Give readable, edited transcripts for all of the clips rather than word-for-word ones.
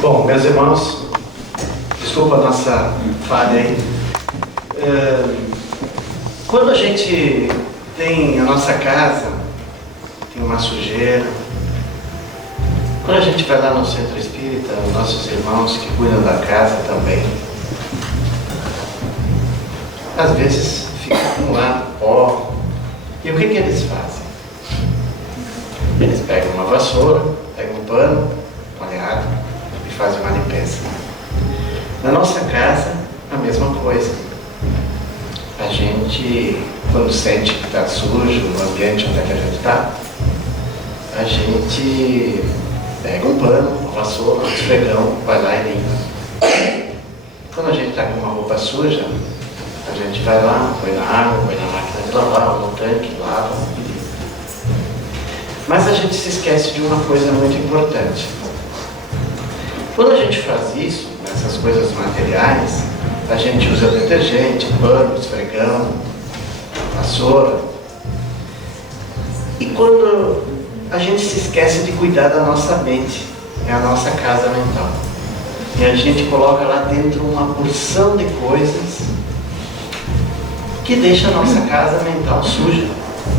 Bom, meus irmãos, desculpa a nossa falha aí. Quando a gente tem a nossa casa, tem uma sujeira, quando a gente vai lá no centro espírita, nossos irmãos que cuidam da casa também, às vezes fica acumulado pó. E o que eles fazem? Eles pegam uma vassoura, pegam um pano molhado e fazem uma limpeza. Na nossa casa, a mesma coisa. A gente, quando sente que está sujo no ambiente onde é que a gente está, a gente pega um pano, uma vassoura, um esfregão, vai lá e limpa. Quando a gente está com uma roupa suja, a gente vai lá, põe na água, põe na máquina de lavar, ou no tanque, lava e limpa. Mas a gente se esquece de uma coisa muito importante. Quando a gente faz isso, essas coisas materiais, a gente usa detergente, pano, esfregão, vassoura. E quando a gente se esquece de cuidar da nossa mente, é a nossa casa mental. E a gente coloca lá dentro uma porção de coisas que deixa a nossa casa mental suja,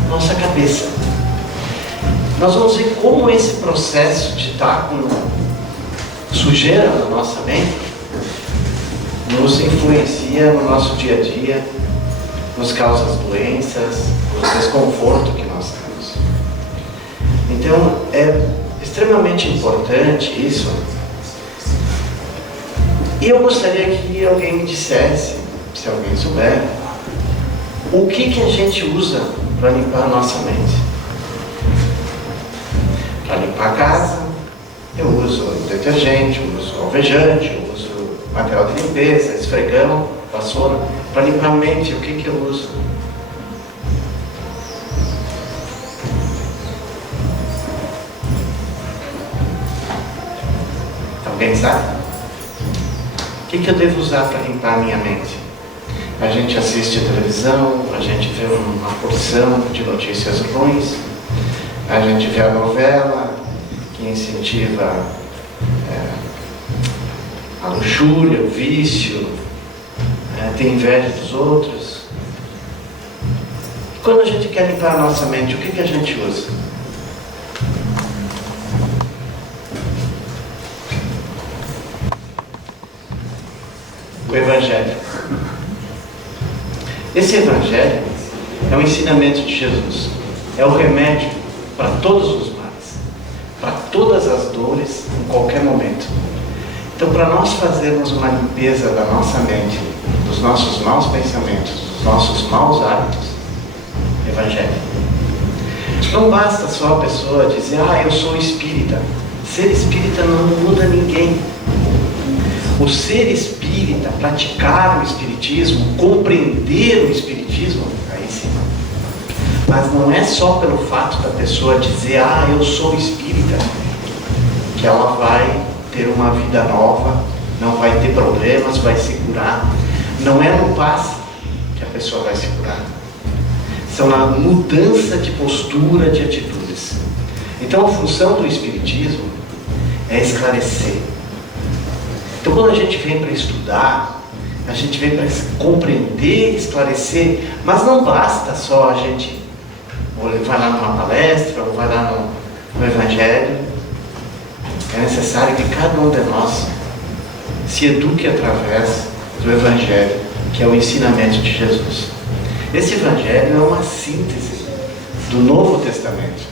nossa cabeça. Nós vamos ver como esse processo de estar com sujeira na nossa mente nos influencia no nosso dia a dia, nos causa as doenças, o desconforto que nós temos. Então, é extremamente importante isso. E eu gostaria que alguém me dissesse, se alguém souber, o que a gente usa para limpar a nossa mente. Para limpar a casa, eu uso detergente, eu uso alvejante, eu uso material de limpeza, esfregão, vassoura. Para limpar a mente, o que eu uso? Alguém sabe? O que eu devo usar para limpar a minha mente? A gente assiste a televisão, a gente vê uma porção de notícias ruins, a gente vê a novela que incentiva a luxúria, o vício, tem inveja dos outros. Quando a gente quer limpar a nossa mente, o que a gente usa? O Evangelho. Esse Evangelho é o ensinamento de Jesus, é o remédio para todos os males, para todas as dores, em qualquer momento. Então, para nós fazermos uma limpeza da nossa mente, dos nossos maus pensamentos, dos nossos maus hábitos, Evangelho. Não basta só a pessoa dizer, eu sou espírita. Ser espírita não muda ninguém. O ser espírita, praticar o espiritismo, compreender o espiritismo, aí sim. Mas não é só pelo fato da pessoa dizer, eu sou espírita, que ela vai ter uma vida nova, não vai ter problemas, vai se curar. Não é no passe que a pessoa vai se curar. São na mudança de postura, de atitudes. Então a função do espiritismo é esclarecer. Então quando a gente vem para estudar, a gente vem para compreender, esclarecer, mas não basta só a gente vai lá numa palestra, ou vai lá no Evangelho. É necessário que cada um de nós se eduque através do Evangelho, que é o ensinamento de Jesus. Esse Evangelho é uma síntese do Novo Testamento.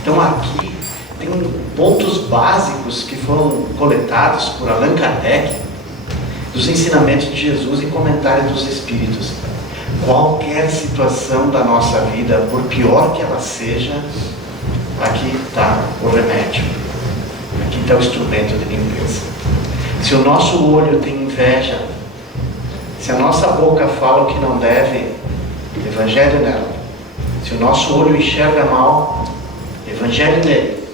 Então aqui tem pontos básicos que foram coletados por Allan Kardec dos ensinamentos de Jesus e comentário dos Espíritos. Qualquer situação da nossa vida, por pior que ela seja, aqui está o remédio. Aqui está o instrumento de limpeza. Se o nosso olho tem inveja, se a nossa boca fala o que não deve, Evangelho nela. Se o nosso olho enxerga mal, Evangelho nele.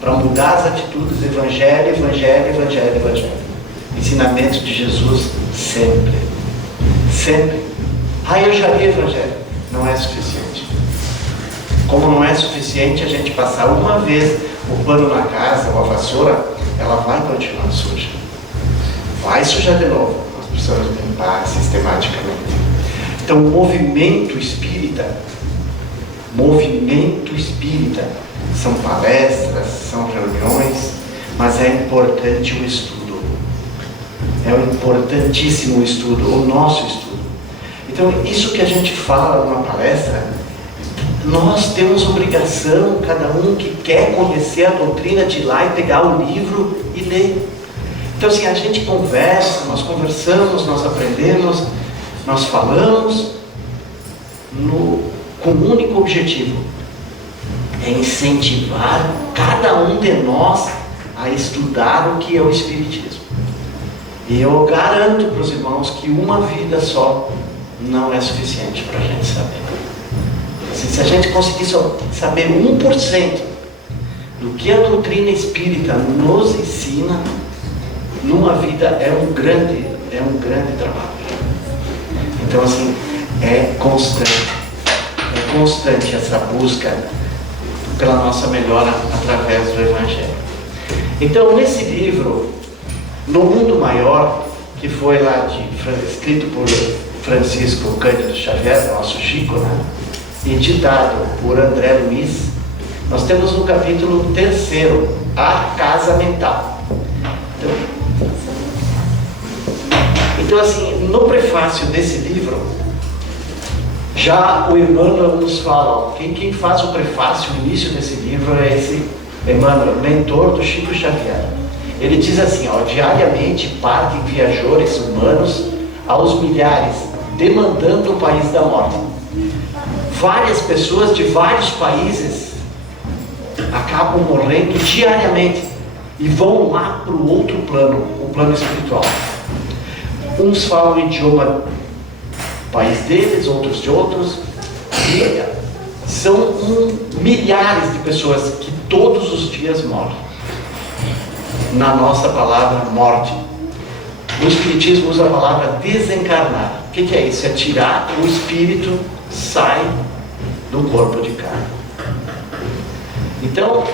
Para mudar as atitudes, Evangelho, Evangelho, Evangelho, Evangelho. Ensinamento de Jesus sempre. Sempre. Eu já li Evangelho. Não é suficiente. Como não é suficiente a gente passar uma vez o pano na casa ou a vassoura, ela vai continuar suja. Vai sujar de novo. Nós precisamos limpar sistematicamente. Então, o movimento espírita, são palestras, são reuniões, mas é importante o estudo. É importantíssimo o estudo, o nosso estudo. Então, isso que a gente fala numa palestra, nós temos obrigação, cada um que quer conhecer a doutrina, de ir lá e pegar o livro e ler. Então, assim, a gente conversa, nós conversamos, nós aprendemos, nós falamos com um único objetivo: é incentivar cada um de nós a estudar o que é o Espiritismo. E eu garanto para os irmãos que uma vida só não é suficiente para a gente saber. Se a gente conseguir saber 1% do que a doutrina espírita nos ensina, numa vida é um grande trabalho. Então, assim, é constante essa busca pela nossa melhora através do Evangelho. Então, nesse livro, No Mundo Maior, que foi lá escrito por Francisco Cândido Xavier, nosso Chico, né? E ditado por André Luiz, nós temos no capítulo 3, A Casa Mental. Então, assim, no prefácio desse livro, já o Emmanuel nos fala, quem faz o prefácio, o início desse livro é esse Emmanuel, mentor do Chico Xavier. Ele diz assim, diariamente partem viajores humanos aos milhares, demandando o país da morte. Várias pessoas de vários países acabam morrendo diariamente e vão lá para o outro plano, o plano espiritual. Uns falam o idioma do país deles, outros de outros, e são milhares de pessoas que todos os dias morrem. Na nossa palavra morte, o Espiritismo usa a palavra desencarnar. O que é isso? É tirar o espírito, sai do corpo de carne. Então,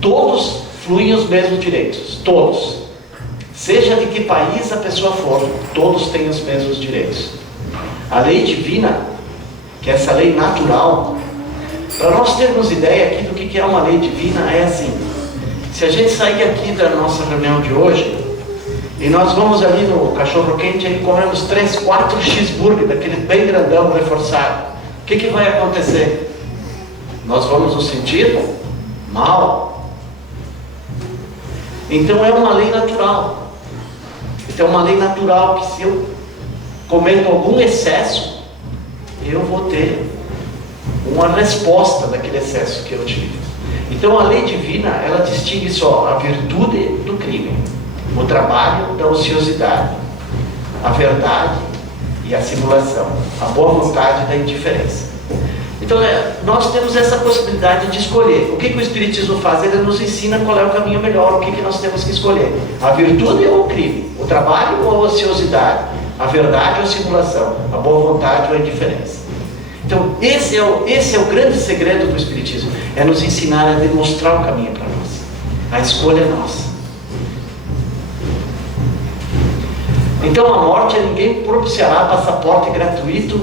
todos fluem os mesmos direitos, todos. Seja de que país a pessoa for, todos têm os mesmos direitos. A lei divina, que é essa lei natural, para nós termos ideia aqui do que é uma lei divina, é assim: se a gente sair aqui da nossa reunião de hoje, e nós vamos ali no cachorro quente e comemos 3, 4 cheeseburger, daquele bem grandão, reforçado, o que vai acontecer? Nós vamos nos sentir mal. Então é uma lei natural. Então é uma lei natural que, se eu comendo algum excesso, eu vou ter uma resposta daquele excesso que eu tive. Então a lei divina, ela distingue só a virtude do crime, o trabalho da ociosidade, a verdade e a simulação, a boa vontade da indiferença. Então nós temos essa possibilidade de escolher. O que o Espiritismo faz? Ele nos ensina qual é o caminho melhor, o que nós temos que escolher: a virtude ou o crime, o trabalho ou a ociosidade, a verdade ou a simulação, a boa vontade ou a indiferença. Então esse é o grande segredo do Espiritismo, é nos ensinar a demonstrar o caminho para nós. A escolha é nossa. Então a morte, ninguém propiciará passaporte gratuito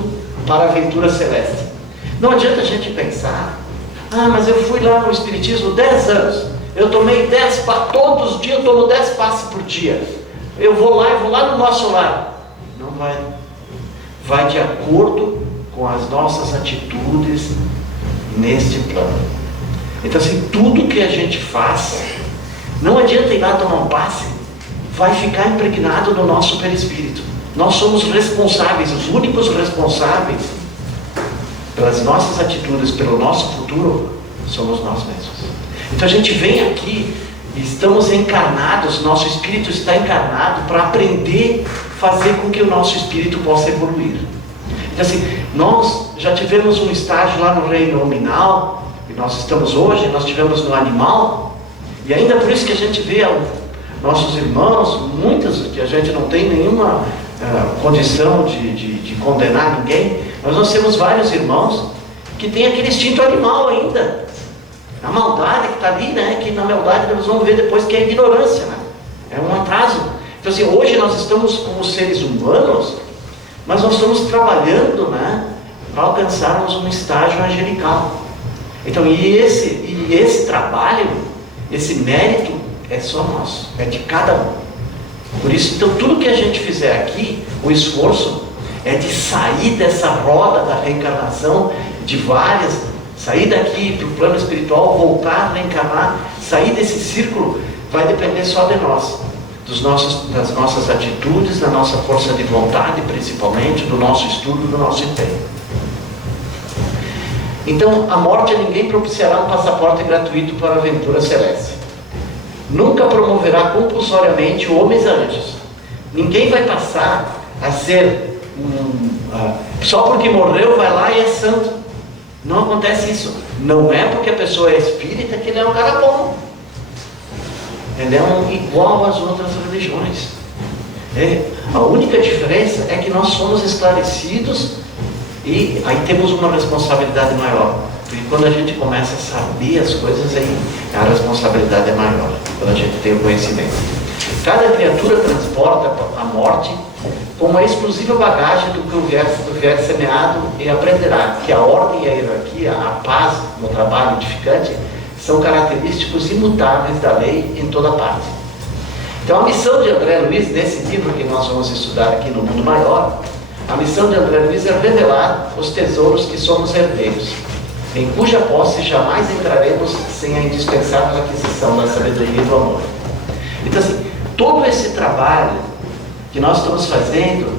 para a aventura celeste. Não adianta a gente pensar: mas eu fui lá no Espiritismo 10 anos, eu tomei 10 passos, todos os dias eu tomo 10 passos por dia, eu vou lá no nosso lar. Não vai. Vai de acordo com as nossas atitudes neste plano. Então, assim, tudo que a gente faz, não adianta ir lá tomar um passe, vai ficar impregnado no nosso perispírito. Nós somos responsáveis, os únicos responsáveis pelas nossas atitudes, pelo nosso futuro, somos nós mesmos. Então a gente vem aqui, estamos encarnados, nosso espírito está encarnado para aprender a fazer com que o nosso espírito possa evoluir. Então, assim, nós já tivemos um estágio lá no reino nominal, e nós estamos hoje, nós tivemos no animal, e ainda por isso que a gente vê nossos irmãos, muitas que a gente não tem nenhuma condição de condenar ninguém, mas nós temos vários irmãos que têm aquele instinto animal ainda, a maldade que está ali, né? Que na maldade nós vamos ver depois que é ignorância, né? É um atraso. Então assim, hoje nós estamos como seres humanos, mas nós estamos trabalhando, né? Para alcançarmos um estágio angelical. Então, e esse trabalho, esse mérito é só nosso, é de cada um. Por isso, então, tudo que a gente fizer aqui, o esforço é de sair dessa roda da reencarnação, sair daqui para o plano espiritual, voltar a reencarnar, sair desse círculo, vai depender só de nós, das nossas atitudes, da nossa força de vontade, principalmente, do nosso estudo, do nosso empenho. Então, a morte a ninguém propiciará um passaporte gratuito para a aventura celeste. Nunca promoverá compulsoriamente homens a anjos. Ninguém vai passar a ser só porque morreu, vai lá e é santo. Não acontece isso. Não é porque a pessoa é espírita que ele é um cara bom. Ele é igual às outras religiões. A única diferença é que nós somos esclarecidos e aí temos uma responsabilidade maior. Porque quando a gente começa a saber as coisas, aí a responsabilidade é maior, quando a gente tem o conhecimento. Cada criatura transporta a morte com uma exclusiva bagagem do que houver semeado e aprenderá que a ordem e a hierarquia, a paz no trabalho edificante, são característicos imutáveis da lei em toda parte. Então a missão de André Luiz, nesse livro que nós vamos estudar aqui no Mundo Maior, a missão de André Luiz é revelar os tesouros que somos herdeiros, em cuja posse jamais entraremos sem a indispensável aquisição da sabedoria e do amor. Então assim, todo esse trabalho que nós estamos fazendo,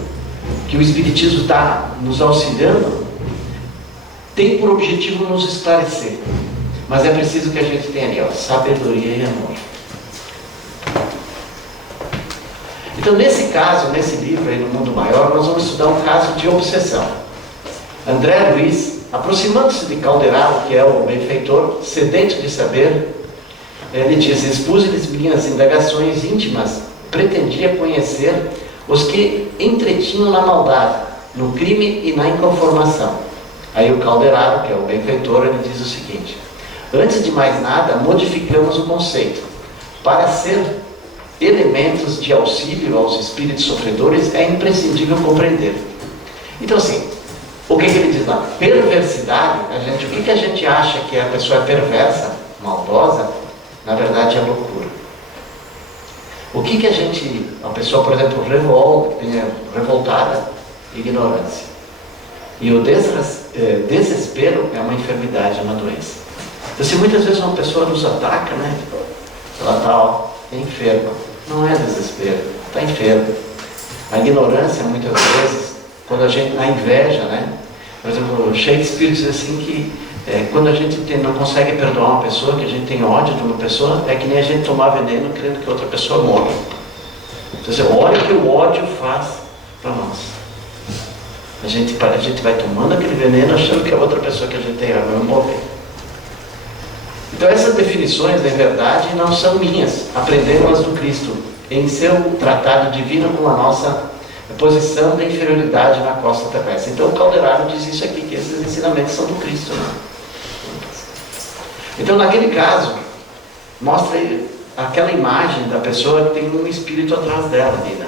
que o Espiritismo está nos auxiliando, tem por objetivo nos esclarecer. Mas é preciso que a gente tenha ali, sabedoria e amor. Então, nesse caso, nesse livro aí, No Mundo Maior, nós vamos estudar um caso de obsessão. André Luiz, aproximando-se de Calderaro, que é o benfeitor, sedento de saber, ele diz: expus-lhes minhas indagações íntimas, pretendia conhecer os que entretinham na maldade, no crime e na inconformação. Aí o Calderaro, que é o benfeitor, ele diz o seguinte: antes de mais nada, modificamos o conceito. Para ser elementos de auxílio aos espíritos sofredores, é imprescindível compreender. Então assim, o que ele diz lá? Perversidade, o que a gente acha que a pessoa é perversa, maldosa, na verdade é loucura. O que a pessoa, por exemplo, revoltada, ignorância. E o desespero é uma enfermidade, é uma doença. Então, se muitas vezes uma pessoa nos ataca, né? Ela está enferma. Não é desespero, está enferma. A ignorância, muitas vezes, a inveja, né? Por exemplo, Shakespeare diz assim que quando a gente não consegue perdoar uma pessoa, que a gente tem ódio de uma pessoa, é que nem a gente tomar veneno crendo que outra pessoa morre. Então, olha o que o ódio faz para nós. A gente vai tomando aquele veneno achando que a outra pessoa que a gente tem vai morrer. Então essas definições, na verdade, não são minhas, aprendemos do Cristo, em seu tratado divino com a nossa posição de inferioridade na costa terrestre. Então o Calderaro diz isso aqui, que esses ensinamentos são do Cristo, né? Então naquele caso, mostra aquela imagem da pessoa que tem um espírito atrás dela ali, né?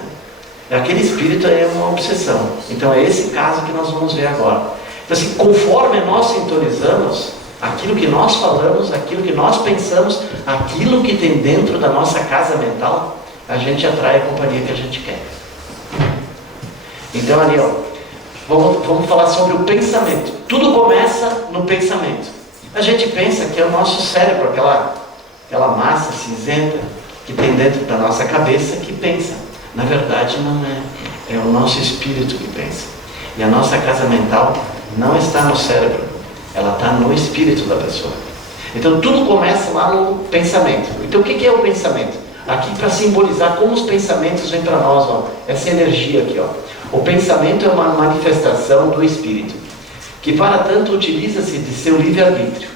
Aquele espírito é uma obsessão. Então é esse caso que nós vamos ver agora. Então assim, conforme nós sintonizamos aquilo que nós falamos, aquilo que nós pensamos, aquilo que tem dentro da nossa casa mental, a gente atrai a companhia que a gente quer. Então ali, vamos falar sobre o pensamento. Tudo começa no pensamento. A gente pensa que é o nosso cérebro, aquela massa cinzenta que tem dentro da nossa cabeça que pensa. Na verdade não é. É o nosso espírito que pensa. E a nossa casa mental não está no cérebro. Ela está no espírito da pessoa. Então tudo começa lá no pensamento. Então o que é o pensamento? Aqui para simbolizar como os pensamentos vêm para nós, essa energia aqui. O pensamento é uma manifestação do espírito, que para tanto utiliza-se de seu livre-arbítrio.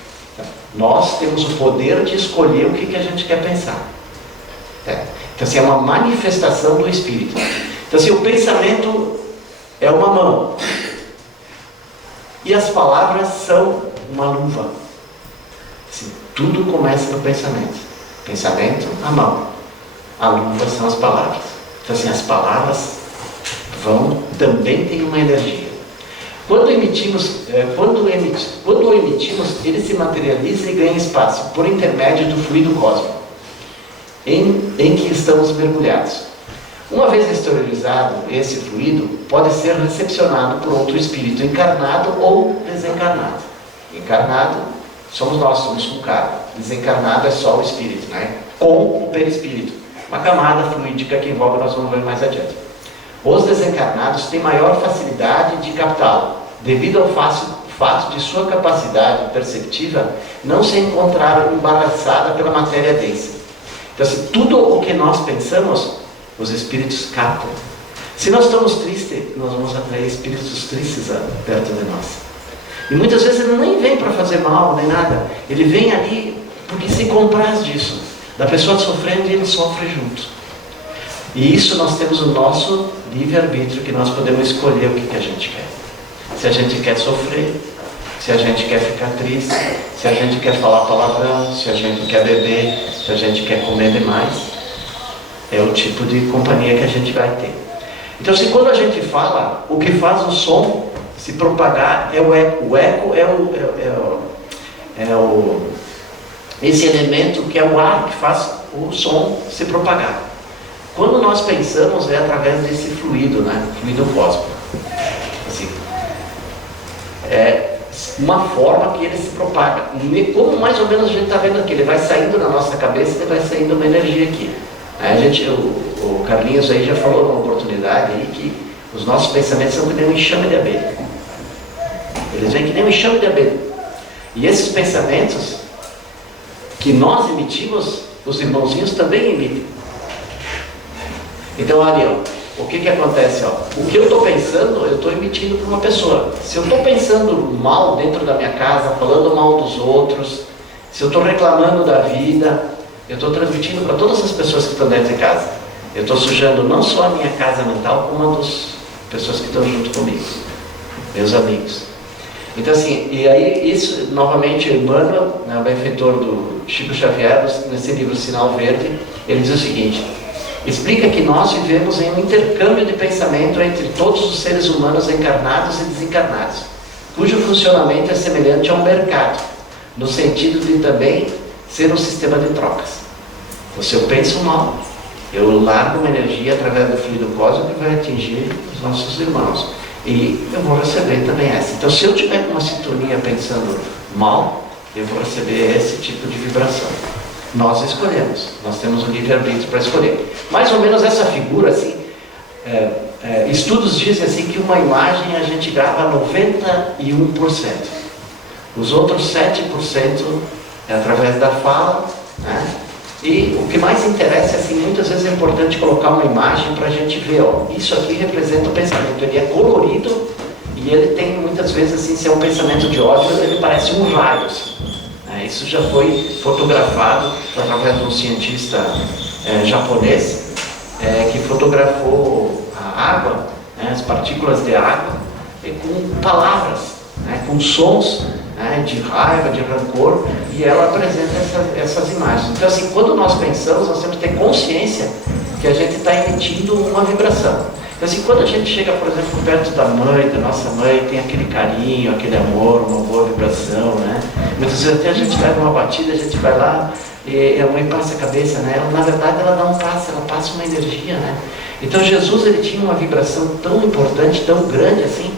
Nós temos o poder de escolher o que a gente quer pensar. Então assim, é uma manifestação do espírito. Então assim, o pensamento é uma mão. E as palavras são uma luva. Assim, Tudo começa no pensamento. Pensamento, a mão. A luva são as palavras. Então assim, as palavras também tem uma energia. Quando o emitimos, ele se materializa e ganha espaço por intermédio do fluido cósmico em que estamos mergulhados. Uma vez exteriorizado, esse fluido pode ser recepcionado por outro espírito encarnado ou desencarnado. Encarnado somos nós, somos com carne. Desencarnado é só o espírito, né? Com o perispírito, uma camada fluídica que envolve, nós vamos ver mais adiante. Os desencarnados têm maior facilidade de captá-lo, devido ao fato de sua capacidade perceptiva não se encontrar embaraçada pela matéria densa. Então, assim, tudo o que nós pensamos, os espíritos captam. Se nós estamos tristes, nós vamos atrair espíritos tristes perto de nós. E muitas vezes ele nem vem para fazer mal, nem nada. Ele vem ali porque se compraz disso. Da pessoa sofrendo e ele sofre junto. E isso nós temos o nosso livre-arbítrio, que nós podemos escolher o que a gente quer. Se a gente quer sofrer, se a gente quer ficar triste, se a gente quer falar palavrão, se a gente quer beber, se a gente quer comer demais, é o tipo de companhia que a gente vai ter. Então, se quando a gente fala, o que faz o som se propagar é o eco. O eco esse elemento que é o ar que faz o som se propagar. Quando nós pensamos é através desse fluido, né? Fluido cósmico. Assim, é uma forma que ele se propaga. Como mais ou menos a gente está vendo aqui, ele vai saindo da nossa cabeça, ele vai saindo uma energia aqui. O Carlinhos aí já falou numa oportunidade aí que os nossos pensamentos são que nem um enxame de abelha. Eles vêm que nem um enxame de abelha. E esses pensamentos que nós emitimos, os irmãozinhos também emitem. Então, olha, o que acontece? O que eu estou pensando, eu estou emitindo para uma pessoa. Se eu estou pensando mal dentro da minha casa, falando mal dos outros, se eu estou reclamando da vida, eu estou transmitindo para todas as pessoas que estão dentro de casa. Eu estou sujando não só a minha casa mental, como a das pessoas que estão junto comigo, meus amigos. Então assim, e aí isso, novamente, Emmanuel, né, o benfeitor do Chico Xavier, nesse livro Sinal Verde, ele diz o seguinte: explica que nós vivemos em um intercâmbio de pensamento entre todos os seres humanos encarnados e desencarnados, cujo funcionamento é semelhante a um mercado, no sentido de também ser um sistema de trocas. Então, se eu penso mal, eu largo uma energia através do fluido cósmico que vai atingir os nossos irmãos. E eu vou receber também essa. Então, se eu tiver uma sintonia pensando mal, eu vou receber esse tipo de vibração. Nós escolhemos, nós temos o livre-arbítrio para escolher. Mais ou menos essa figura, assim, estudos dizem assim que uma imagem a gente grava 91%. Os outros 7% é através da fala, né? E o que mais interessa, assim, muitas vezes é importante colocar uma imagem para a gente ver, isso aqui representa o pensamento, ele é colorido e ele tem muitas vezes, assim, se é um pensamento de ódio, ele parece um raio, assim, né? Isso já foi fotografado através de um cientista japonês, que fotografou a água, né, as partículas de água, com palavras, né, com sons, de raiva, de rancor, e ela apresenta essas imagens. Então assim, quando nós pensamos, nós temos que ter consciência que a gente está emitindo uma vibração. Então assim, quando a gente chega, por exemplo, perto da mãe, da nossa mãe, tem aquele carinho, aquele amor, uma boa vibração, né? Muitas vezes até a gente vai numa batida, a gente vai lá e a mãe passa a cabeça, né? Na verdade ela não passa, ela passa uma energia, né? Então Jesus, ele tinha uma vibração tão importante, tão grande assim,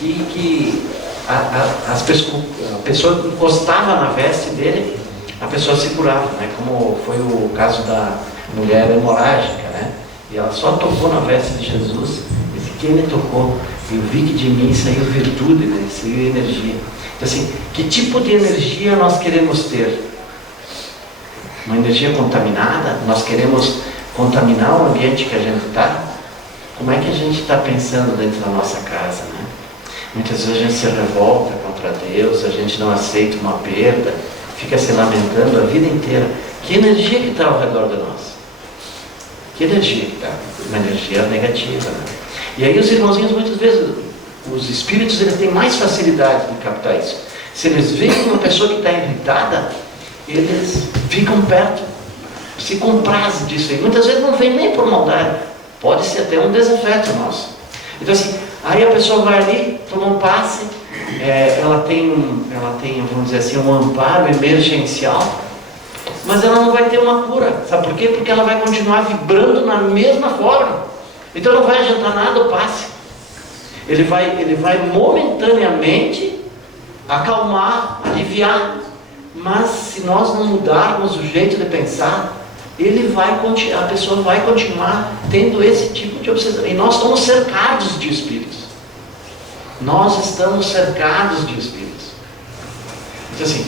que a pessoa encostava na veste dele, a pessoa se curava, né? Como foi o caso da mulher hemorrágica, né? E ela só tocou na veste de Jesus, e que ele tocou, eu vi que de mim saiu virtude, né? Saiu energia. Então assim, que tipo de energia nós queremos ter? Uma energia contaminada? Nós queremos contaminar o ambiente que a gente está? Como é que a gente está pensando dentro da nossa casa, né? Muitas vezes a gente se revolta contra Deus, a gente não aceita uma perda, fica se lamentando a vida inteira. Que energia que está ao redor de nós? Que energia que está? Uma energia negativa, né? E aí os irmãozinhos, muitas vezes, os espíritos, eles têm mais facilidade de captar isso. Se eles veem uma pessoa que está irritada, eles ficam perto, se comprazem disso aí. Muitas vezes não vem nem por maldade, pode ser até um desafeto nosso. Então assim, aí a pessoa vai ali, toma um passe, ela tem, vamos dizer assim, um amparo emergencial, mas ela não vai ter uma cura. Sabe por quê? Porque ela vai continuar vibrando na mesma forma. Então não vai adiantar nada o passe. Ele vai momentaneamente acalmar, aliviar, mas se nós não mudarmos o jeito de pensar, a pessoa vai continuar tendo esse tipo de obsessão. E nós estamos cercados de espíritos. Nós estamos cercados de espíritos. Então assim,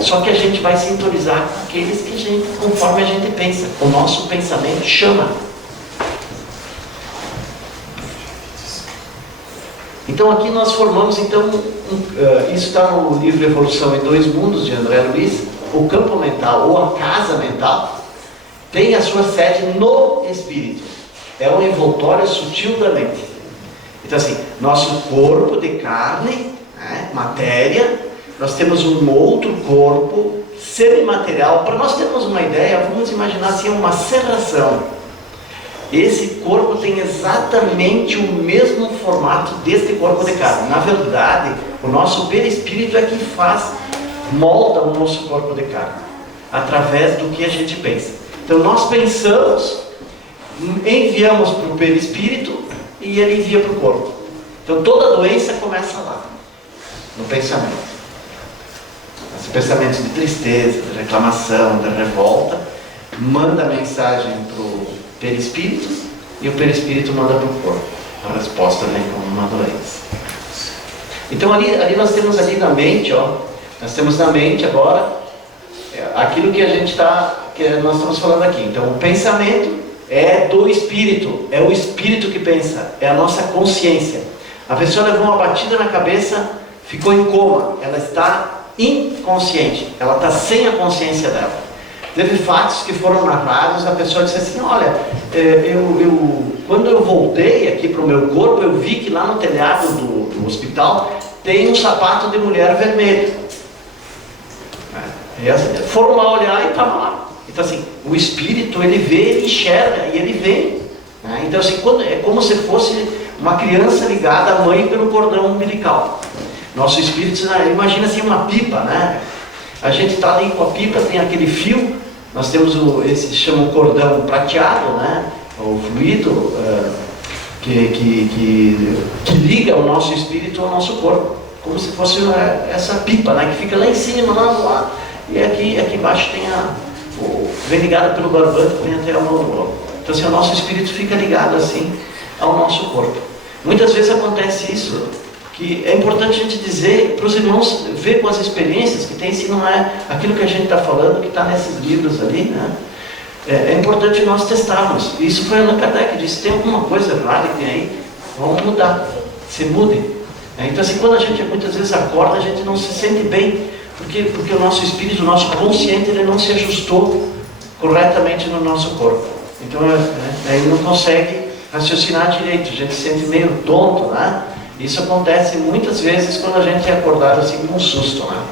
só que a gente vai sintonizar com aqueles que conforme a gente pensa. O nosso pensamento chama. Então aqui nós formamos, isso está no livro Evolução em Dois Mundos, de André Luiz. O campo mental, ou a casa mental, tem a sua sede no espírito. É um envoltório sutil da mente. Então assim, nosso corpo de carne, matéria, nós temos um outro corpo semimaterial. Para nós termos uma ideia, vamos imaginar assim, uma serração. Esse corpo tem exatamente o mesmo formato deste corpo de carne. Na verdade, o nosso perispírito é que molda o nosso corpo de carne, através do que a gente pensa. Então nós pensamos, enviamos para o perispírito e ele envia para o corpo. Então toda doença começa lá, no pensamento. Esse pensamento de tristeza, de reclamação, de revolta, manda a mensagem para o perispírito e o perispírito manda para o corpo. A resposta vem como uma doença. Então ali nós temos ali na mente, nós temos na mente agora aquilo que nós estamos falando aqui. Então o pensamento é do espírito, é o espírito que pensa, é a nossa consciência. A pessoa levou uma batida na cabeça, ficou em coma, ela está inconsciente, ela está sem a consciência dela. Teve fatos que foram narrados, a pessoa disse assim, olha, quando eu voltei aqui para o meu corpo, eu vi que lá no telhado do hospital tem um sapato de mulher vermelho. Foram lá olhar e estava lá. Então assim, o espírito, ele vê, ele enxerga e ele vê. Então assim, é como se fosse uma criança ligada à mãe pelo cordão umbilical. Nosso espírito, imagina assim uma pipa, né? A gente está ali com a pipa, tem aquele fio, nós temos esse chama cordão prateado, né? O fluido que liga o nosso espírito ao nosso corpo, como se fosse essa pipa, né? Que fica lá em cima, lá, e aqui embaixo tem vem ligado pelo barbante, vem até a mão do globo. Então assim, o nosso espírito fica ligado assim ao nosso corpo. Muitas vezes acontece isso, que é importante a gente dizer para os irmãos, ver com as experiências que tem, se não é aquilo que a gente está falando, que está nesses livros ali, né? É importante nós testarmos. Isso foi Allan Kardec, disse, tem alguma coisa errada que tem aí, vamos mudar, se mudem. Então assim, quando a gente muitas vezes acorda, a gente não se sente bem, porque o nosso espírito, o nosso consciente, ele não se ajustou corretamente no nosso corpo. Então ele não consegue raciocinar direito, a gente se sente meio tonto, né? Isso acontece muitas vezes quando a gente é acordado assim com um susto, né?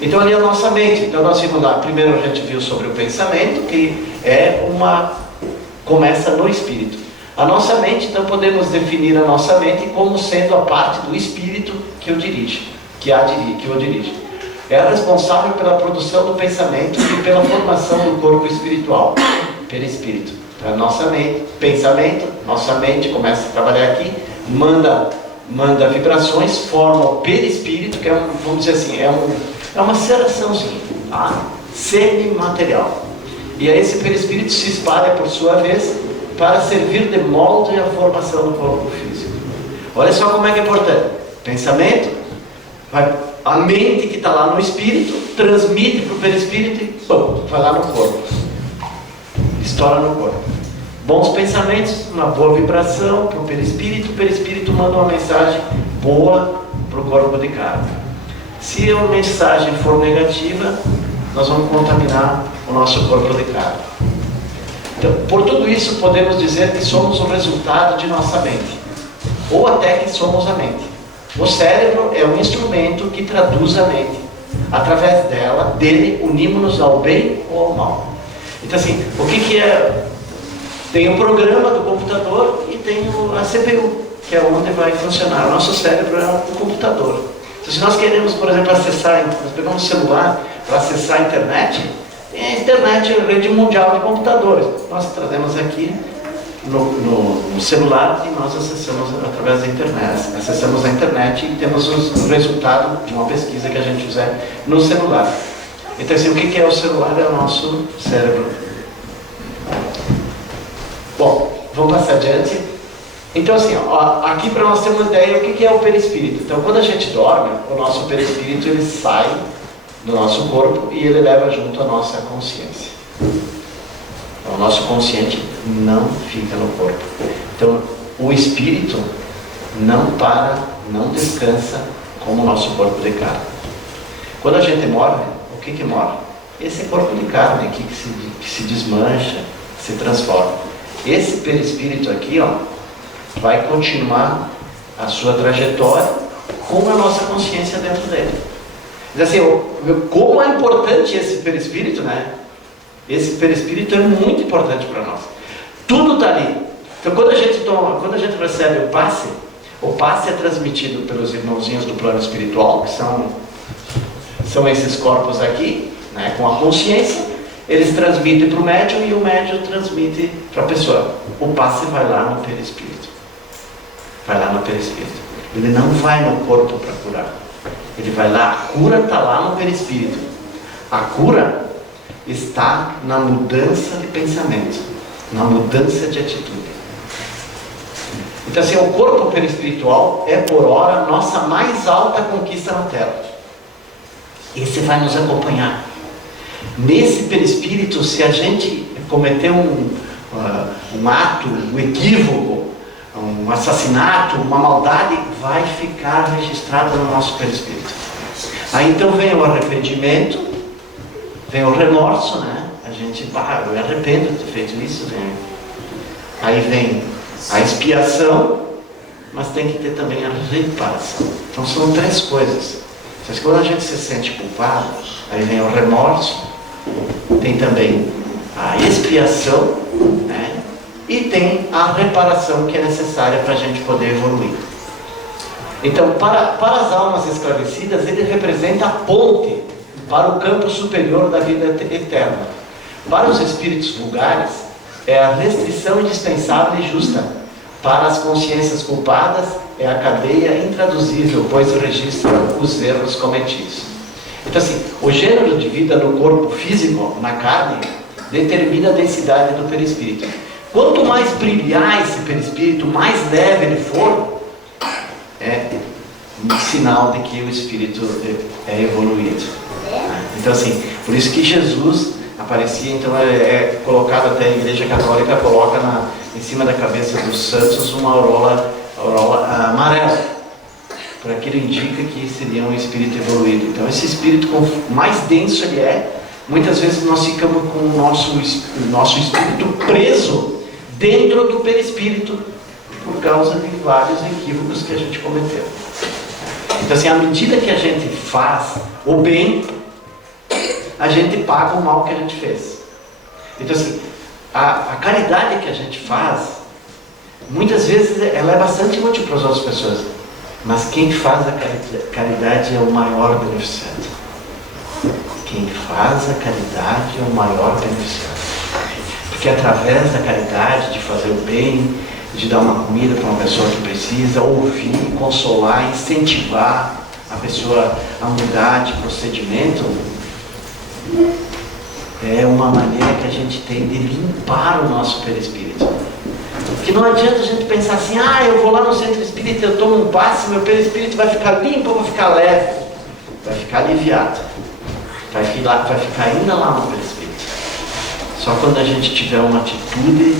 Então ali é a nossa mente. Então nós vimos lá, primeiro a gente viu sobre o pensamento, que começa no espírito. A nossa mente, então podemos definir a nossa mente como sendo a parte do espírito que o dirige, que o dirige. É a responsável pela produção do pensamento e pela formação do corpo espiritual, perispírito. Então, a nossa mente, pensamento, nossa mente começa a trabalhar aqui, manda vibrações, forma o perispírito, que vamos dizer assim, é uma seraçãozinha, semimaterial. E aí esse perispírito se espalha por sua vez para servir de molde à formação do corpo físico. Olha só como é que é importante. Pensamento, a mente que está lá no espírito, transmite para o perispírito e vai lá no corpo. Estoura no corpo. Bons pensamentos, uma boa vibração para o perispírito manda uma mensagem boa para o corpo de carne. Se a mensagem for negativa, nós vamos contaminar o nosso corpo de carne. Então, por tudo isso, podemos dizer que somos o resultado de nossa mente, ou até que somos a mente. O cérebro é um instrumento que traduz a mente. através dele, unimos-nos ao bem ou ao mal. Então assim, o que é? Tem o programa do computador e tem a CPU, que é onde vai funcionar. O nosso cérebro é um computador. Então, se nós queremos, por exemplo, acessar, nós pegamos o celular para acessar a internet, tem a internet, a rede mundial de computadores. Nós trazemos aqui no celular e nós acessamos através da internet. Acessamos a internet e temos o resultado de uma pesquisa que a gente fizer no celular. Então, assim, o que é o celular? É o nosso cérebro. Bom, vamos passar adiante. Então, assim, ó, aqui para nós termos uma ideia o que é o perispírito. Então, quando a gente dorme, o nosso perispírito ele sai do nosso corpo e ele leva junto a nossa consciência. Então, o nosso consciente não fica no corpo. Então, o espírito não para, não descansa como o nosso corpo de carne. Quando a gente morre, o que morre? Esse corpo de carne aqui que se desmancha, se transforma. Esse perispírito aqui, ó, vai continuar a sua trajetória com a nossa consciência dentro dele. Mas assim, como é importante esse perispírito, né? Esse perispírito é muito importante para nós. Tudo está ali. Então quando a gente recebe o passe é transmitido pelos irmãozinhos do plano espiritual, que são esses corpos aqui, né, com a consciência. Eles transmitem para o médium e o médium transmite para a pessoa. O passe vai lá no perispírito. Vai lá no perispírito. Ele não vai no corpo para curar. Ele vai lá, a cura está lá no perispírito. A cura está na mudança de pensamento, na mudança de atitude. Então assim, o corpo perispiritual é por hora a nossa mais alta conquista na Terra. Esse vai nos acompanhar. Nesse perispírito, se a gente cometer um ato, um equívoco, um assassinato, uma maldade, vai ficar registrado no nosso perispírito. Aí então vem o arrependimento, vem o remorso, né? A gente, eu me arrependo de ter feito isso. Aí vem a expiação, mas tem que ter também a reparação. Então são três coisas. Mas quando a gente se sente culpado, aí vem o remorso, tem também a expiação, né? E tem a reparação que é necessária para a gente poder evoluir. Então, para as almas esclarecidas, ele representa a ponte para o campo superior da vida eterna. Para os espíritos vulgares, é a restrição indispensável e justa. Para as consciências culpadas, é a cadeia intraduzível, pois registra os erros cometidos. Então assim, o gênero de vida no corpo físico, na carne, determina a densidade do perispírito. Quanto mais brilhar esse perispírito, mais leve ele for, é um sinal de que o espírito é evoluído. Então assim, por isso que Jesus aparecia, então é colocado, até a Igreja Católica coloca em cima da cabeça dos santos uma auréola amarela, porque ele indica que seria um espírito evoluído. Então esse espírito, quanto mais denso ele é, muitas vezes nós ficamos com o nosso espírito preso dentro do perispírito por causa de vários equívocos que a gente cometeu. Então assim, à medida que a gente faz o bem, a gente paga o mal que a gente fez. Então assim, a caridade que a gente faz, muitas vezes ela é bastante útil para as outras pessoas, mas quem faz a caridade é o maior beneficiado. Quem faz a caridade é o maior beneficiado. Porque através da caridade, de fazer o bem, de dar uma comida para uma pessoa que precisa, ouvir, consolar, incentivar a pessoa a mudar de procedimento, é uma maneira que a gente tem de limpar o nosso perispírito. Porque não adianta a gente pensar assim, eu vou lá no centro espírita, eu tomo um passe, meu perispírito vai ficar limpo, eu vou ficar leve. Vai ficar aliviado. Vai ficar ainda lá no perispírito. Só quando a gente tiver uma atitude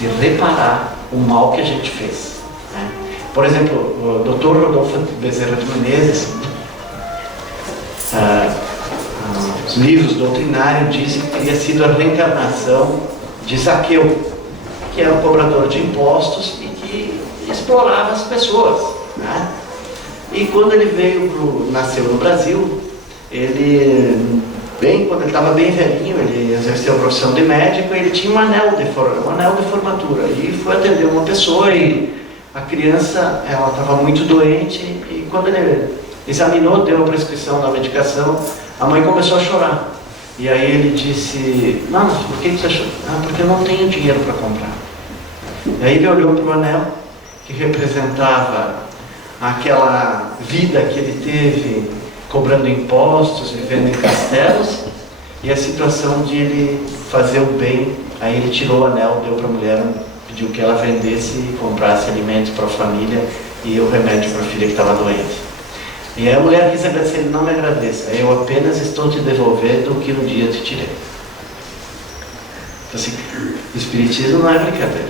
de reparar o mal que a gente fez. Né? Por exemplo, o Dr. Rodolfo Bezerra de Menezes, os livros doutrinários dizem que teria sido a reencarnação de Zaqueu, que era um cobrador de impostos e que explorava as pessoas. Né? E quando ele nasceu no Brasil, quando ele estava bem velhinho, ele exerceu a profissão de médico, e ele tinha um anel de formatura, e foi atender uma pessoa, e a criança, ela estava muito doente, e quando ele examinou, deu a prescrição da medicação, a mãe começou a chorar. E aí ele disse: não, mas por que você chora? Ah, porque eu não tenho dinheiro para comprar. E aí ele olhou para o anel, que representava aquela vida que ele teve cobrando impostos, vivendo em castelos, e a situação de ele fazer o bem. Aí ele tirou o anel, deu para a mulher, pediu que ela vendesse e comprasse alimentos para a família e o remédio para a filha que estava doente. E aí a mulher quis agradecer: ele não me agradeça, eu apenas estou te devolvendo o que um dia te tirei. Então, assim, o Espiritismo não é brincadeira,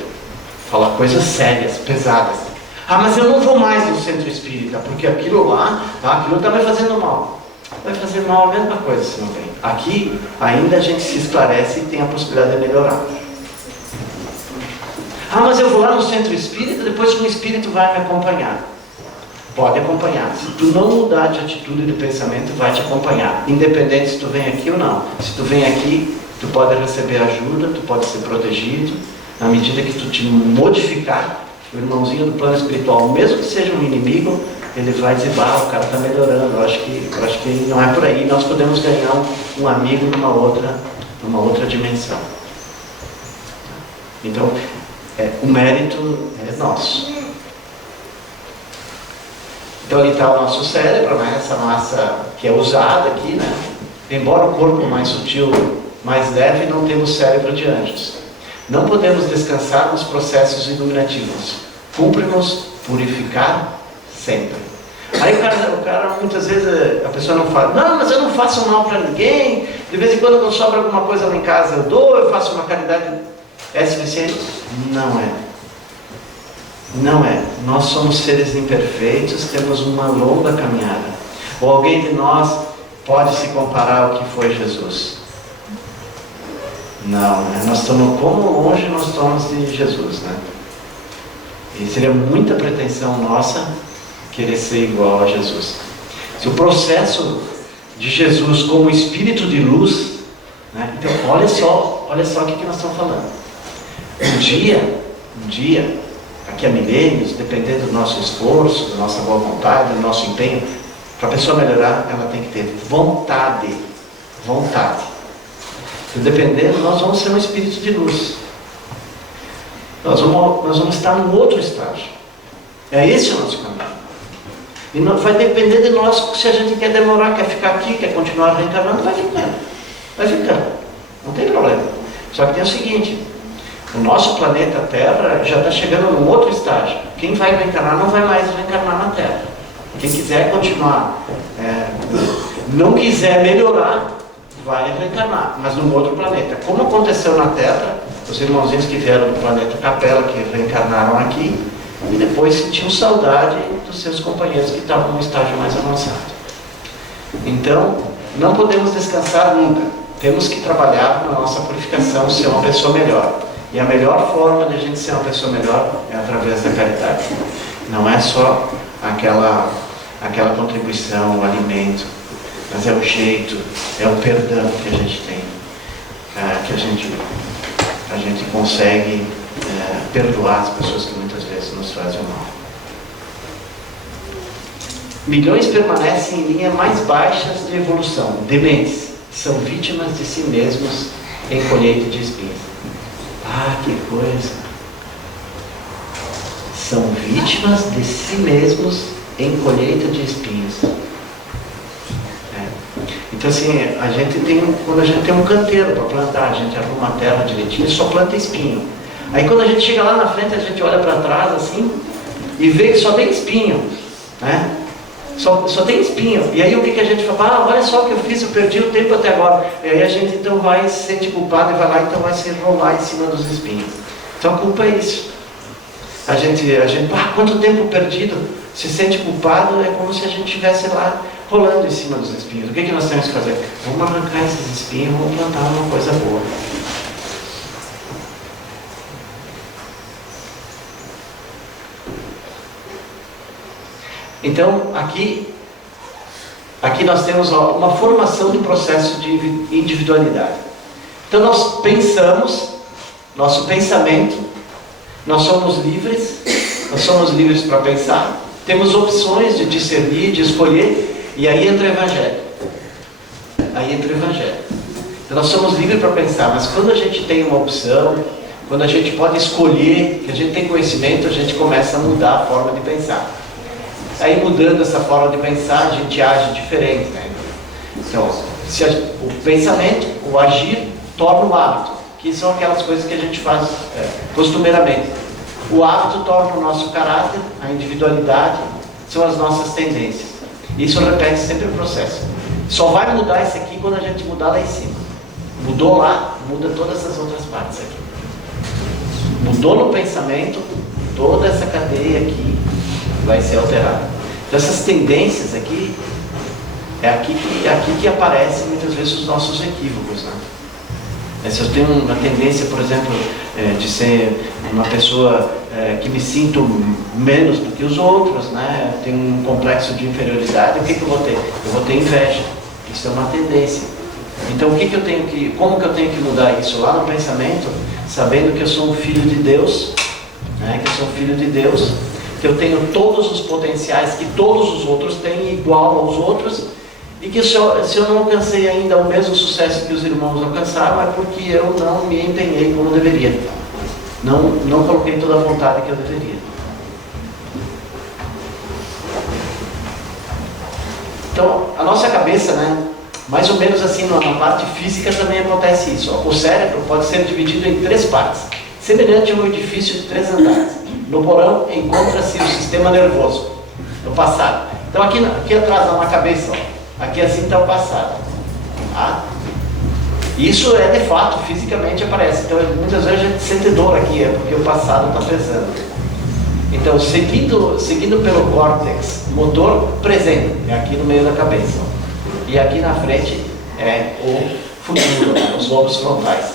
fala coisas sérias, pesadas. Ah, mas eu não vou mais no centro espírita, porque aquilo lá, aquilo está me fazendo mal. Vai fazer mal a mesma coisa se não vem. Aqui ainda a gente se esclarece e tem a possibilidade de melhorar. Ah, mas eu vou lá no centro espírita, depois um espírito vai me acompanhar. Pode acompanhar. Se tu não mudar de atitude e de pensamento, vai te acompanhar. Independente se tu vem aqui ou não. Se tu vem aqui, tu pode receber ajuda, tu pode ser protegido. Na medida que tu te modificar, o irmãozinho do plano espiritual, mesmo que seja um inimigo, ele vai dizer: o cara está melhorando. Eu acho que não é por aí. Nós podemos ganhar um amigo numa outra dimensão. Então, o mérito é nosso. Então ali está o nosso cérebro, né? Essa massa que é usada aqui, né? Embora o corpo mais sutil, mais leve, não temos cérebro de anjos. Não podemos descansar nos processos iluminativos. Cumpre-nos purificar sempre. Aí o cara muitas vezes, a pessoa não fala: não, mas eu não faço mal para ninguém, de vez em quando não sobra alguma coisa lá em casa eu dou, eu faço uma caridade. É suficiente? Não é. Não é. Nós somos seres imperfeitos, temos uma longa caminhada. Ou alguém de nós pode se comparar ao que foi Jesus? Não, né? Nós estamos como longe nós estamos de Jesus, né? E seria muita pretensão nossa querer ser igual a Jesus. Se o processo de Jesus como espírito de luz, né? Então olha só o que nós estamos falando. Um dia, daqui a milênios, dependendo do nosso esforço, da nossa boa vontade, do nosso empenho, para a pessoa melhorar, ela tem que ter vontade. E dependendo, nós vamos ser um espírito de luz. Nós vamos estar num outro estágio. É esse o nosso caminho. E não, vai depender de nós. Se a gente quer demorar, quer ficar aqui, quer continuar reencarnando, vai ficando. Não tem problema. Só que tem o seguinte: o nosso planeta Terra já está chegando num outro estágio. Quem vai reencarnar não vai mais reencarnar na Terra. Quem quiser continuar, não quiser melhorar, vai reencarnar, mas num outro planeta. Como aconteceu na Terra, os irmãozinhos que vieram do planeta Capela, que reencarnaram aqui, e depois sentiam saudade dos seus companheiros que estavam num estágio mais avançado. Então, não podemos descansar nunca. Temos que trabalhar na nossa purificação, ser uma pessoa melhor. E a melhor forma de a gente ser uma pessoa melhor é através da caridade. Não é só aquela contribuição, o alimento, mas é o jeito, é o perdão que a gente tem, que a gente consegue perdoar as pessoas que muitas vezes nos fazem mal. Milhões permanecem em linhas mais baixas de evolução, dementes, são vítimas de si mesmos em colheita de espinhos. Ah, que coisa! São vítimas de si mesmos em colheita de espinhos. Então assim, quando a gente tem um canteiro para plantar, a gente arruma a terra direitinho e só planta espinho. Aí quando a gente chega lá na frente, a gente olha para trás assim e vê que só tem espinho, né? Só tem espinho. E aí o que a gente fala? Olha só o que eu fiz, eu perdi o tempo até agora. E aí a gente então vai se sente culpado e vai lá, então vai se enrolar em cima dos espinhos. Então a culpa é isso. A gente quanto tempo perdido, se sente culpado, é como se a gente estivesse lá rolando em cima dos espinhos. O que nós temos que fazer? Vamos arrancar esses espinhos, vamos plantar uma coisa boa. Então, aqui, aqui nós temos uma formação do processo de individualidade. Então nós pensamos, nosso pensamento, nós somos livres para pensar, temos opções de discernir, de escolher, e aí entra o Evangelho. Então nós somos livres para pensar, mas quando a gente tem uma opção, quando a gente pode escolher, que a gente tem conhecimento, a gente começa a mudar a forma de pensar. Aí mudando essa forma de pensar, a gente age diferente, né? Então, o pensamento, o agir, torna o hábito, que são aquelas coisas que a gente faz costumeiramente. O hábito torna o nosso caráter, a individualidade, são as nossas tendências. Isso repete sempre o processo. Só vai mudar isso aqui quando a gente mudar lá em cima. Mudou lá, muda todas as outras partes aqui. Mudou no pensamento, toda essa cadeia aqui vai ser alterada. Então essas tendências aqui, é aqui que aparecem muitas vezes os nossos equívocos, né? Se eu tenho uma tendência, por exemplo, de ser uma pessoa que me sinto menos do que os outros, né? Eu tenho um complexo de inferioridade, o que eu vou ter? Eu vou ter inveja. Isso é uma tendência. Então como que eu tenho que mudar isso lá no pensamento, sabendo que eu sou um filho de Deus, né? Que eu tenho todos os potenciais que todos os outros têm, igual aos outros, e que se eu não alcancei ainda o mesmo sucesso que os irmãos alcançaram, é porque eu não me empenhei como deveria. Não coloquei toda a vontade que eu deveria. Então, a nossa cabeça, né, mais ou menos assim, na parte física também acontece isso. O cérebro pode ser dividido em 3 partes, semelhante a um edifício de 3 andares. No porão encontra-se o sistema nervoso, no passado. Então aqui atrás, na cabeça, ó, aqui assim está o passado. Tá? Isso é de fato, fisicamente aparece. Então muitas vezes a gente sente dor aqui, é porque o passado está pesando. Então, seguindo pelo córtex motor presente, é aqui no meio da cabeça. Ó. E aqui na frente é o futuro, né? Os lobos frontais.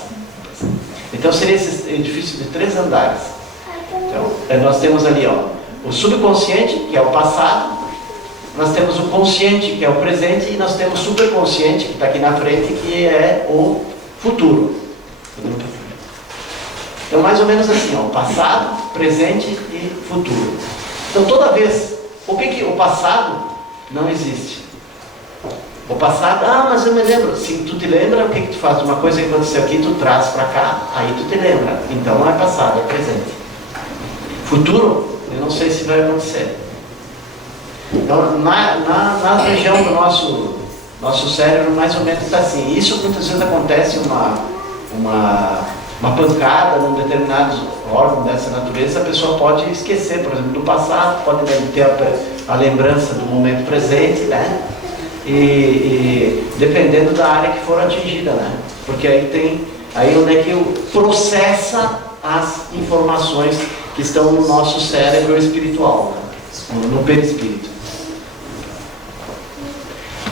Então seria esse edifício de 3 andares. Então, nós temos ali, ó, o subconsciente, que é o passado. Nós temos o consciente, que é o presente, e nós temos o superconsciente, que está aqui na frente, que é o futuro. Então, mais ou menos assim, ó, passado, presente e futuro. Então, toda vez, o passado não existe. O passado, mas eu me lembro. Se tu te lembra, o que tu faz? Uma coisa que aconteceu aqui, tu traz para cá, aí tu te lembra. Então, não é passado, é presente. Futuro, eu não sei se vai acontecer. Então, na região do nosso cérebro, mais ou menos está assim. Isso muitas vezes acontece uma pancada num determinado órgão dessa natureza, a pessoa pode esquecer, por exemplo, do passado, pode ter a lembrança do momento presente, né? E dependendo da área que for atingida, né? Porque aí onde é que processa as informações que estão no nosso cérebro espiritual, né? No perispírito.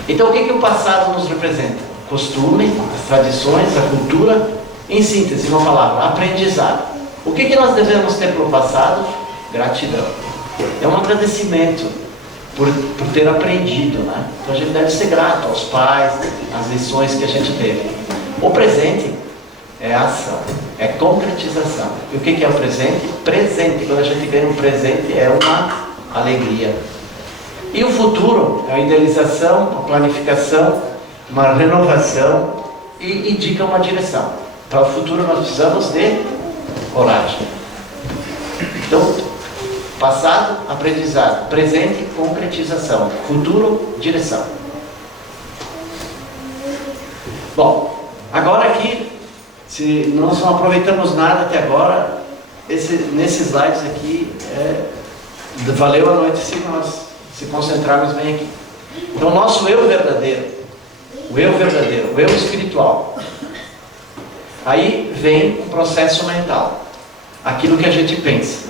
Então, o que o passado nos representa? Costume, as tradições, a cultura, em síntese, uma palavra, aprendizado. O que nós devemos ter pelo passado? Gratidão. É um agradecimento por ter aprendido, né? Então, a gente deve ser grato aos pais, às lições que a gente teve. O presente é ação, é concretização. E o que é o presente? Presente. Quando a gente ganha um presente, é uma alegria. E o futuro é a idealização, a planificação, uma renovação e indica uma direção. Para o futuro nós precisamos de coragem. Então, passado, aprendizado. Presente, concretização. Futuro, direção. Bom, agora aqui, se nós não aproveitamos nada até agora, nesses slides aqui, valeu a noite se nós se concentrarmos bem aqui. Então, o nosso eu verdadeiro, o eu espiritual. Aí vem um processo mental, aquilo que a gente pensa.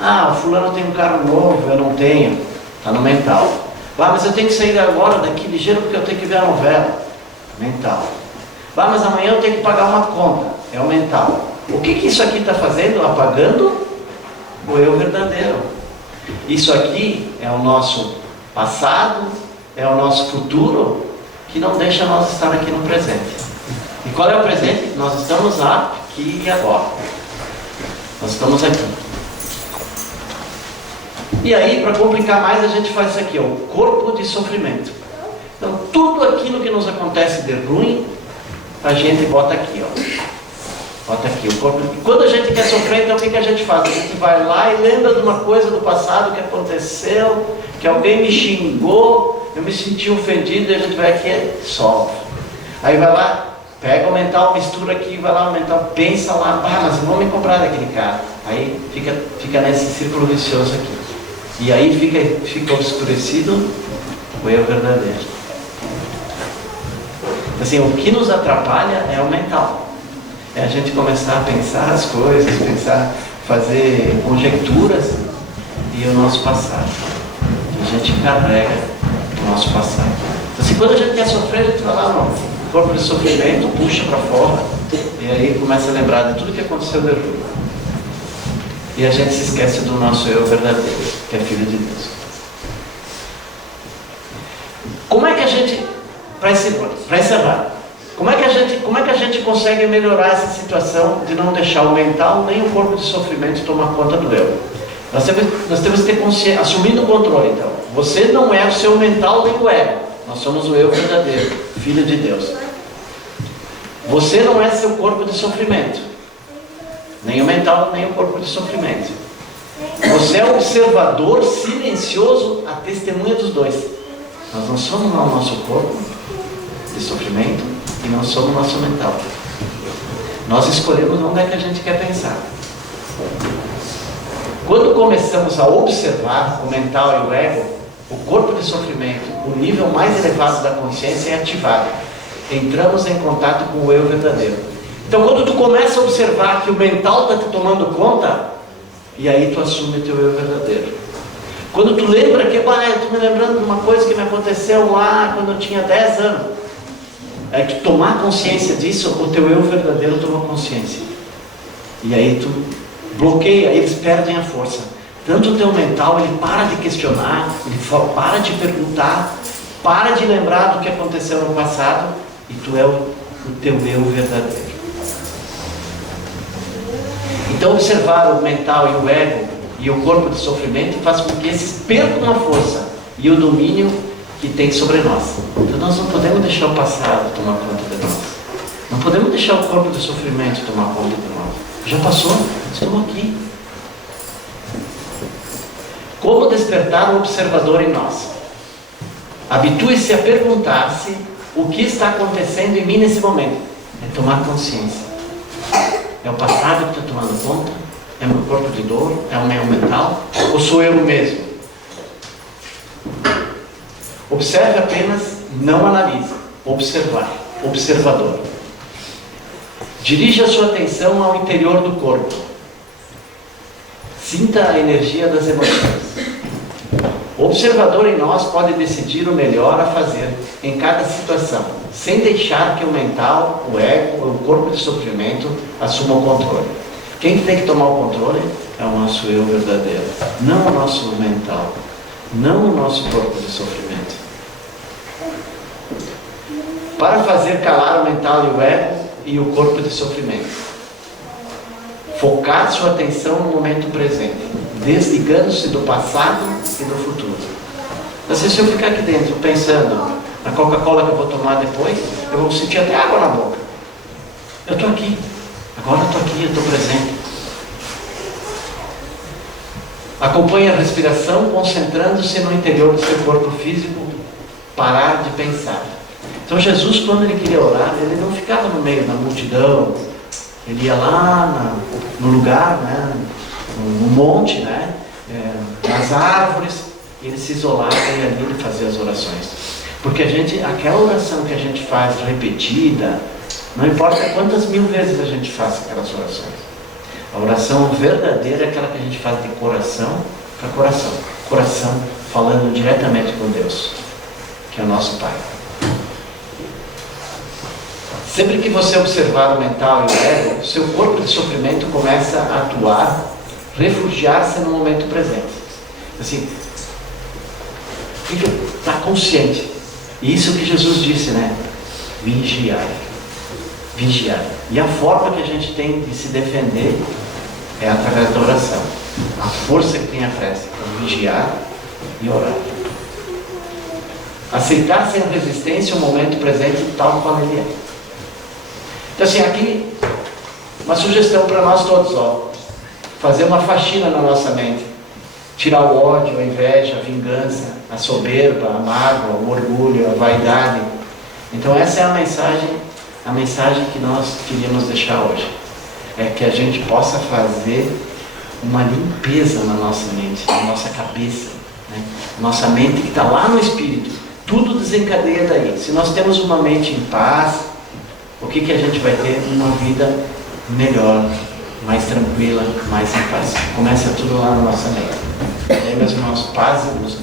O fulano tem um carro novo, eu não tenho, está no mental. Mas eu tenho que sair agora daqui ligeiro porque eu tenho que ver a novela, mental. Mas amanhã eu tenho que pagar uma conta, é o mental. O que isso aqui está fazendo? Apagando o eu verdadeiro. Isso aqui é o nosso passado, é o nosso futuro que não deixa nós estar aqui no presente. E qual é o presente? Nós estamos aqui e agora. Nós estamos aqui. E aí, para complicar mais, a gente faz isso aqui, ó, o corpo de sofrimento. Então, tudo aquilo que nos acontece de ruim, a gente bota aqui, ó. Bota aqui o corpo. E quando a gente quer sofrer, então o que a gente faz? A gente vai lá e lembra de uma coisa do passado que aconteceu, que alguém me xingou, eu me senti ofendido, e a gente vai aqui e sofre. Aí vai lá, pega o mental, mistura aqui, vai lá o mental, pensa lá, mas eu vou me comprar daquele cara. Aí fica nesse círculo vicioso aqui. E aí fica obscurecido o eu verdadeiro. Assim, o que nos atrapalha é o mental. É a gente começar a pensar as coisas, fazer conjecturas e o nosso passado. A gente carrega o nosso passado. Então, assim, quando a gente quer sofrer, a gente vai lá no corpo de sofrimento, puxa para fora e aí começa a lembrar de tudo que aconteceu de ruim. E a gente se esquece do nosso eu verdadeiro, que é Filho de Deus. Como é que a gente, para encerrar, como é que a gente consegue melhorar essa situação de não deixar o mental nem o corpo de sofrimento tomar conta do eu? Nós temos que ter consciência, assumindo o controle, então. Você não é o seu mental nem o ego. Nós somos o eu verdadeiro, Filho de Deus. Você não é seu corpo de sofrimento. Nem o mental, nem o corpo de sofrimento. Você é o observador silencioso, a testemunha dos dois. Nós não somos lá o nosso corpo de sofrimento e não somos o nosso mental. Nós escolhemos onde é que a gente quer pensar. Quando começamos a observar o mental e o ego, o corpo de sofrimento, o nível mais elevado da consciência é ativado. Entramos em contato com o eu verdadeiro. Então, quando tu começa a observar que o mental está te tomando conta, e aí tu assume o teu eu verdadeiro. Quando tu lembra que, eu estou me lembrando de uma coisa que me aconteceu lá quando eu tinha 10 anos. É que tomar consciência disso, o teu eu verdadeiro toma consciência. E aí tu bloqueia, eles perdem a força. Tanto o teu mental, ele para de questionar, ele para de perguntar, para de lembrar do que aconteceu no passado, e tu é o teu eu verdadeiro. Então observar o mental e o ego e o corpo de sofrimento faz com que esses percam a força e o domínio que tem sobre nós. Então nós não podemos deixar o passado tomar conta de nós. Não podemos deixar o corpo de sofrimento tomar conta de nós. Já passou, estamos aqui. Como despertar o observador em nós? Habitue-se a perguntar-se o que está acontecendo em mim nesse momento. É tomar consciência. É o passado que está tomando conta? É o meu corpo de dor? É o meu mental? Ou sou eu mesmo? Observe apenas, não analise. Observar. Observador. Dirija a sua atenção ao interior do corpo. Sinta a energia das emoções. O observador em nós pode decidir o melhor a fazer em cada situação, sem deixar que o mental, o ego ou o corpo de sofrimento assuma o controle. Quem tem que tomar o controle é o nosso eu verdadeiro, não o nosso mental, não o nosso corpo de sofrimento. Para fazer calar o mental e o ego e o corpo de sofrimento, focar sua atenção no momento presente, desligando-se do passado e do futuro. Então, se eu ficar aqui dentro pensando na Coca-Cola que eu vou tomar depois, eu vou sentir até água na boca. Eu estou aqui, agora eu estou aqui, eu estou presente. Acompanhe a respiração, concentrando-se no interior do seu corpo físico, parar de pensar. Então Jesus, quando ele queria orar, ele não ficava no meio da multidão, ele ia lá no lugar, né, no monte, né, nas árvores, e ele se isolava e ali ele fazia as orações. Porque aquela oração que a gente faz repetida, não importa quantas mil vezes a gente faz aquelas orações. A oração verdadeira é aquela que a gente faz de coração para coração. Coração falando diretamente com Deus, que é o nosso Pai. Sempre que você observar o mental e o ego, seu corpo de sofrimento começa a atuar, refugiar-se no momento presente. Assim, Está consciente. E isso que Jesus disse, né? Vigiai. Vigiai. E a forma que a gente tem de se defender é através da oração. A força que tem a prece é vigiar e orar. Aceitar sem resistência o momento presente tal qual ele é. Então assim, aqui uma sugestão para nós todos, ó. Fazer uma faxina na nossa mente. Tirar o ódio, a inveja, a vingança, a soberba, a mágoa, o orgulho, a vaidade. Então essa é a mensagem que nós queríamos deixar hoje. É que a gente possa fazer uma limpeza na nossa mente, na nossa cabeça, né? Nossa mente que está lá no espírito. Tudo desencadeia daí. Se nós temos uma mente em paz, o que a gente vai ter? Uma vida melhor, mais tranquila, mais em paz. Começa tudo lá na nossa mente. E aí, meus irmãos, paz e luz.